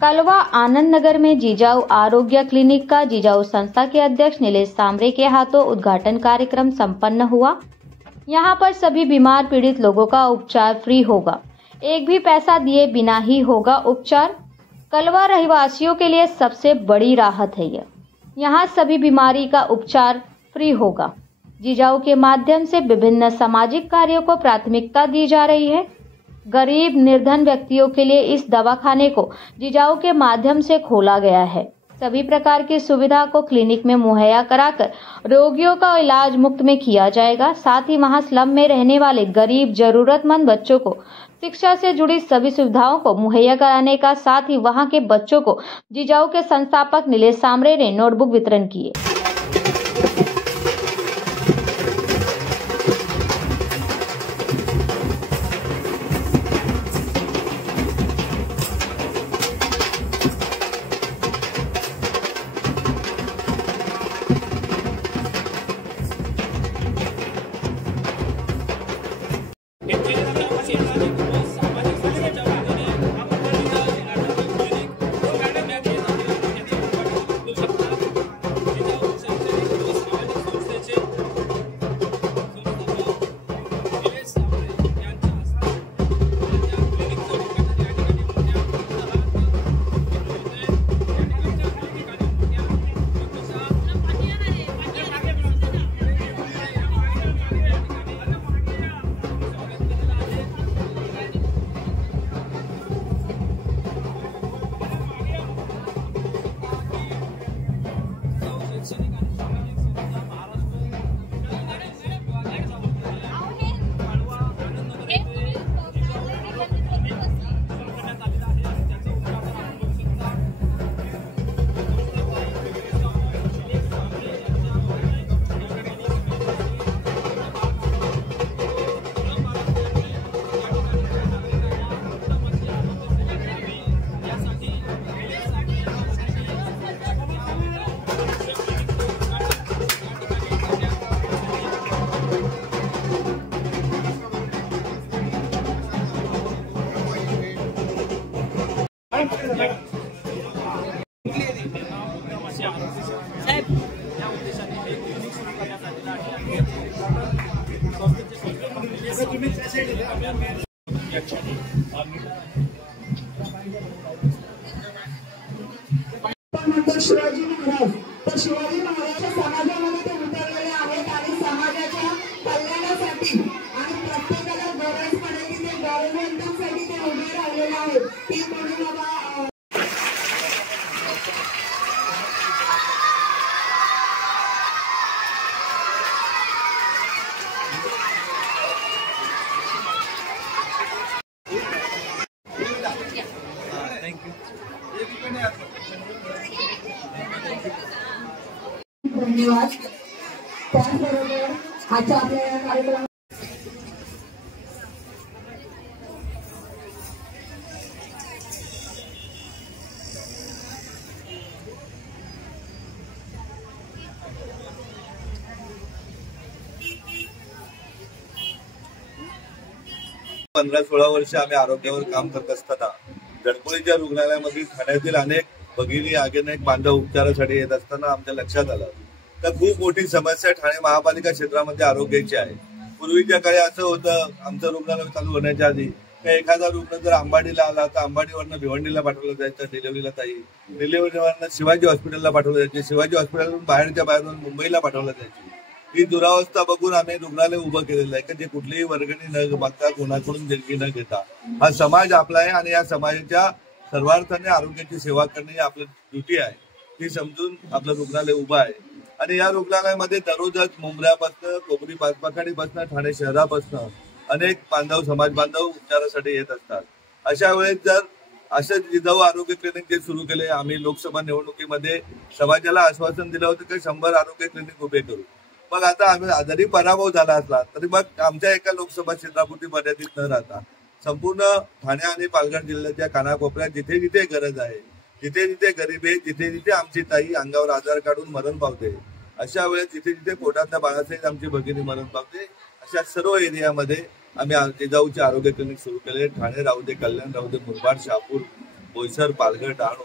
कलवा आनंद नगर में जिजाऊ आरोग्य क्लिनिक का जिजाऊ संस्था के अध्यक्ष नीलेश सांबरे के हाथों उद्घाटन कार्यक्रम संपन्न हुआ। यहां पर सभी बीमार पीड़ित लोगों का उपचार फ्री होगा, एक भी पैसा दिए बिना ही होगा उपचार। कलवा रहवासियों के लिए सबसे बड़ी राहत है यहाँ सभी बीमारी का उपचार फ्री होगा। जिजाऊ के माध्यम से विभिन्न सामाजिक कार्यों को प्राथमिकता दी जा रही है। गरीब निर्धन व्यक्तियों के लिए इस दवाखाने को जिजाऊ के माध्यम से खोला गया है। सभी प्रकार की सुविधा को क्लिनिक में मुहैया कराकर रोगियों का इलाज मुफ्त में किया जाएगा। साथ ही वहां स्लम में रहने वाले गरीब जरूरतमंद बच्चों को शिक्षा से जुड़ी सभी सुविधाओं को मुहैया कराने का साथ ही वहां के बच्चों को जिजाऊ के संस्थापक नीलेश सांबरे ने नोटबुक वितरण किए। शिवाजी महाराज तर शिवाजी महाराज समाजामध्ये ते उतरलेले आहेत आणि समाजाच्या कल्याणासाठी आणि प्रत्येकाला गरज पडेल की ते गरजवंतांसाठी ते उभे राहिलेले आहेत। ती म्हणून बाबा धन्यवाद। त्याचबरोबर आजच्या आपल्या या कार्यक्रमात पंधरा 16 वर्ष आम्ही आरोग्यावर काम करत असताना गणपतीच्या रुग्णालयामध्ये ठाण्यातील अनेक भगिनी अनेक बांधव उपचारासाठी येत असताना आमच्या लक्षात आलं तर खूप मोठी समस्या ठाणे महापालिका क्षेत्रामध्ये आरोग्याची आहे। पूर्वीच्या काळी असं होतं, आमचं रुग्णालय चालू होण्याच्या आधी एखादा रुग्ण जर अंबाडीला आला तर अंबाडीवरनं भिवंडीला पाठवलं जायचं डिलिव्हरीला, डिलिव्हरीवरनं शिवाजी हॉस्पिटलला पाठवलं जायचं, शिवाजी हॉस्पिटलवरून बाहेरून मुंबईला पाठवलं जायचं। ही दुरावस्था बघून आम्ही रुग्णालय उभं केलेलं आहे की जे कुठलीही वर्गणी न मागता कोणाकडून देणगी न घेता हा समाज आपला आहे आणि या समाजाच्या सर्वार्थाने आरोग्याची सेवा करणे ही आपली ड्युटी आहे, ती समजून आपलं रुग्णालय उभं आहे। आणि या रुग्णालयामध्ये दररोजच मुंबऱ्यापासून कोपरी पाचपाखाडीपासून ठाणे शहरापासून अनेक बांधव समाज बांधव उपचारासाठी येत असतात। अशा वेळेस जर असं जिजाऊ आरोग्य क्लिनिक जे सुरू केले, आम्ही लोकसभा निवडणुकीमध्ये समाजाला आश्वासन दिलं होतं की 100 आरोग्य क्लिनिक उभे करू। मग आता आम्ही जरी पराभव झाला असला तरी मग आमच्या एका लोकसभा क्षेत्रापुरती मर्यादित न राहता संपूर्ण ठाणे आणि पालघर जिल्ह्याच्या कानाकोपऱ्यात जिथे जिथे गरज आहे, जिथे जिथे गरीब आहे, जिथे जिथे आमची ताई अंगावर आजार काढून मरण पावते, अशा वेळेस जिथे जिथे पोटातल्या बाळासहित आमची भगिनी मरण पावते, अशा सर्व एरियामध्ये आम्ही जिजाऊचे आरोग्य क्लिनिक सुरू केले। ठाणे राहू दे, कल्याण राहू दे, मुरबाड, शहापूर बोईसर, पालघर, डहाणू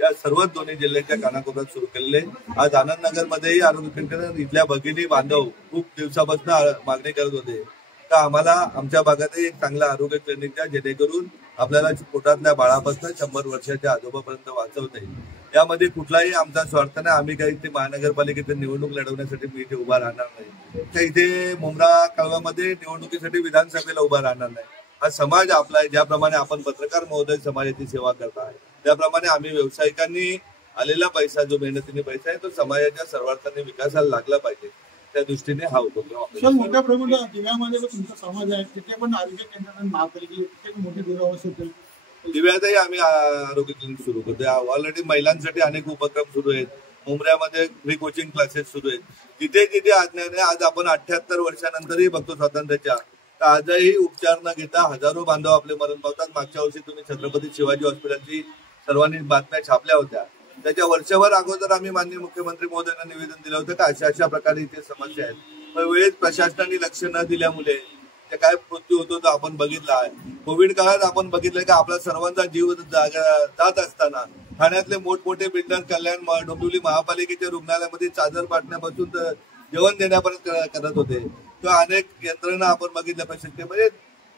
या सर्व दोन्ही जिल्ह्याच्या कानाकोपऱ्यात सुरू केलेले. आज आनंदनगरमध्येही आरोग्य केंद्र इथल्या भगिनी बांधव खूप दिवसापासून मागणी करत होते तर आम्हाला आमच्या भागातही एक चांगला आरोग्य क्लिनिक द्या, जेणेकरून आपल्याला पोटातल्या बाळापासून 100 वर्षाच्या आजोबापर्यंत वाचवता येईल. यामध्ये कुठलाही आमचा स्वार्थ नाही. आम्ही काही इथे महानगरपालिकेची निवडणूक लढवण्यासाठी मी इथे उभा राहणार नाही, तर इथे मुंब्रा कळव्यामध्ये निवडणुकीसाठी विधानसभेला उभा राहणार नाही. हा समाज आपला आहे. ज्याप्रमाणे आपण पत्रकार महोदय समाजाची सेवा करताय त्याप्रमाणे आम्ही व्यावसायिकांनी आलेला पैसा, जो मेहनतीने पैसा आहे, तो समाजाच्या सर्वार्थाने विकासाला लागला पाहिजे, त्या दृष्टीने हा उपक्रम. मोठ्या प्रमाणात दिव्यामध्ये तुमचा समाज आहे, तिथे पण आरोग्य केंद्र महापालिकेची मोठी दुरावस्था होते. दिव्यातही आम्ही आरोग्य क्लिनिक सुरू करतोय. ऑलरेडी महिलांसाठी अनेक उपक्रम सुरू आहेत. मुंब्र्यामध्ये फ्री कोचिंग क्लासेस सुरू आहेत. जिथे जिथे आज्ञाने आज आपण 78 वर्षानंतरही बघतो स्वातंत्र्याच्या, तर आजही उपचार न घेता हजारो बांधव आपले मरण पावतात. मागच्या वर्षी तुम्ही छत्रपती शिवाजी हॉस्पिटलची सर्वांनी बातम्या छापल्या होत्या. त्याच्या वर्षभर अगोदर आम्ही माननीय मुख्यमंत्री महोदयांना निवेदन दिलं होतं की अशा प्रकारे इथे समस्या आहेत. पण वेळेत प्रशासनाने लक्ष न दिल्यामुळे ते काय मृत्यू होतो तो आपण बघितला आहे. कोविड काळात आपण बघितलं की आपला सर्वांचा जीव जात असताना ठाण्यातले मोठमोठे बिल्डर कल्याण, डोंबिवली महापालिकेच्या रुग्णालयामध्ये चादर पाठण्यापासून तर जेवण देण्यापर्यंत करत होते. किंवा अनेक यंत्रणा आपण बघितल्या प्रशासनामध्ये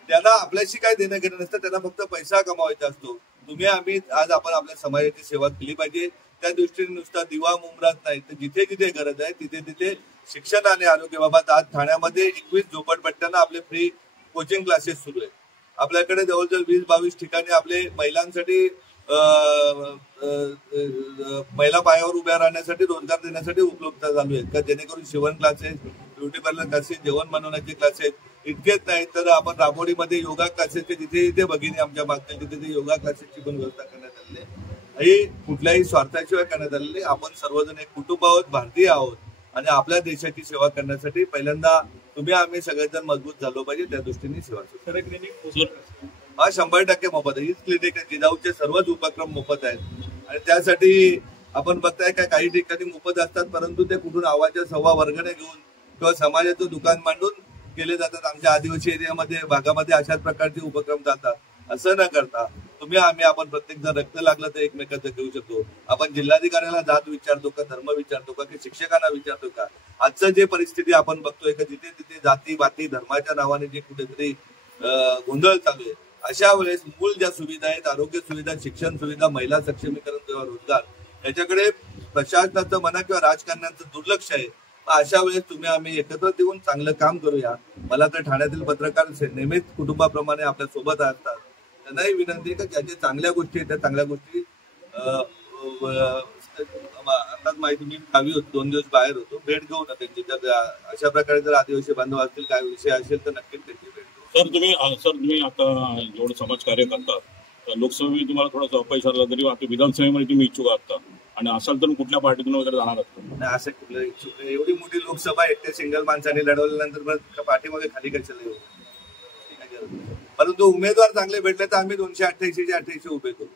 त्यांना आपल्याशी काय देणं घेणं नसतं, त्यांना फक्त पैसा कमावायचा असतो. तुम्ही आम्ही आज आपण आपल्या समाजाची सेवा केली पाहिजे. त्या दृष्टीने नुसता दिवा मुंब्रात नाही, तर जिथे जिथे गरज आहे तिथे तिथे शिक्षण आणि आरोग्याबाबत आज ठाण्यामध्ये 21 झोपडपट्ट्यांना आपले फ्री कोचिंग क्लासेस सुरू आहेत. आपल्याकडे जवळजवळ 20-22 ठिकाणी आपले महिलांसाठी महिला पायावर उभ्या राहण्यासाठी, रोजगार देण्यासाठी उपलब्ध चालू आहेत का, जेणेकरून शिवण क्लासेस, ब्युटी पार्लर क्लासेस, जेवण बनवण्याचे क्लासेस. इतकेच नाही तर आपण राबोडीमध्ये योगा क्लासेसचे जिथे जिथे भगिनी आमच्या मागच्या तिथे योगा क्लासेसची पण व्यवस्था करण्यात आलेली आहे. ही कुठल्याही स्वार्थाशिवाय करण्यात आलेली. आपण सर्वजण एक कुटुंब आहोत, भारतीय आहोत आणि आपल्या देशाची सेवा करण्यासाठी पहिल्यांदा तुम्ही आम्ही सगळेजण मजबूत झालो पाहिजे, त्या दृष्टीने सेवा सुरू. हा 100% मोफत आहे. हीच क्लिनिक आहे. जिजाऊचे सर्वच उपक्रम मोफत आहेत आणि त्यासाठी आपण बघताय का काही ठिकाणी मोफत असतात, परंतु ते कुठून आवाच्या सव्वा वर्गणे घेऊन किंवा समाजाचं दुकान मांडून केले जातात. आमच्या आदिवासी एरियामध्ये भागामध्ये अशाच प्रकारचे उपक्रम चालतात. असं न करता तुम्ही आम्ही आपण प्रत्येक जण रक्त लागलं तर एकमेकांचं घेऊ शकतो. आपण जिल्हाधिकाऱ्याला जात विचारतो का, धर्म विचारतो का, की शिक्षकांना विचारतो का. आजचं जे परिस्थिती आपण बघतोय का जिथे तिथे जाती बाती धर्माच्या नावाने जे कुठेतरी गोंधळ चालू आहे, अशा वेळेस मूळ ज्या सुविधा आहेत, आरोग्य सुविधा, शिक्षण सुविधा, महिला सक्षमीकरण किंवा रोजगार, याच्याकडे प्रशासनाचं म्हणा किंवा राजकारण्यांचं दुर्लक्ष आहे. अशा वेळेस तुम्ही आम्ही एकत्र येऊन चांगलं काम करूया. मला तर ठाण्यातील पत्रकार नेहमीच कुटुंबाप्रमाणे आपल्या सोबत असतात. त्यांनाही विनंती आहे की ज्या ज्या चांगल्या गोष्टी आहेत त्या चांगल्या गोष्टी आता माहिती मी गावी होतो, 2 दिवस बाहेर होतो, भेट घेऊ ना त्यांची. जर अशा प्रकारे जर आदिवासी बांधव असतील, काय विषय असेल तर नक्कीच त्यांची भेट घेऊ. सर तुम्ही आता जेवढं समाजकार्य करता, लोकसभेमध्ये तुम्हाला थोडासा अपयश आला तरी आता विधानसभेमध्ये तुम्ही इच्छुक आहात आणि असाल तर कुठल्या पार्टीतून वगैरे जाणार आहात? नाही, असं कुठलं इच्छुक नाही. एवढी मोठी लोकसभा एकट्या सिंगल माणसाने लढवल्यानंतर पाठीमागे खाली कशाला येऊ. परंतु उमेदवार चांगले भेटले तर आम्ही 288 चे 88 उभे करू.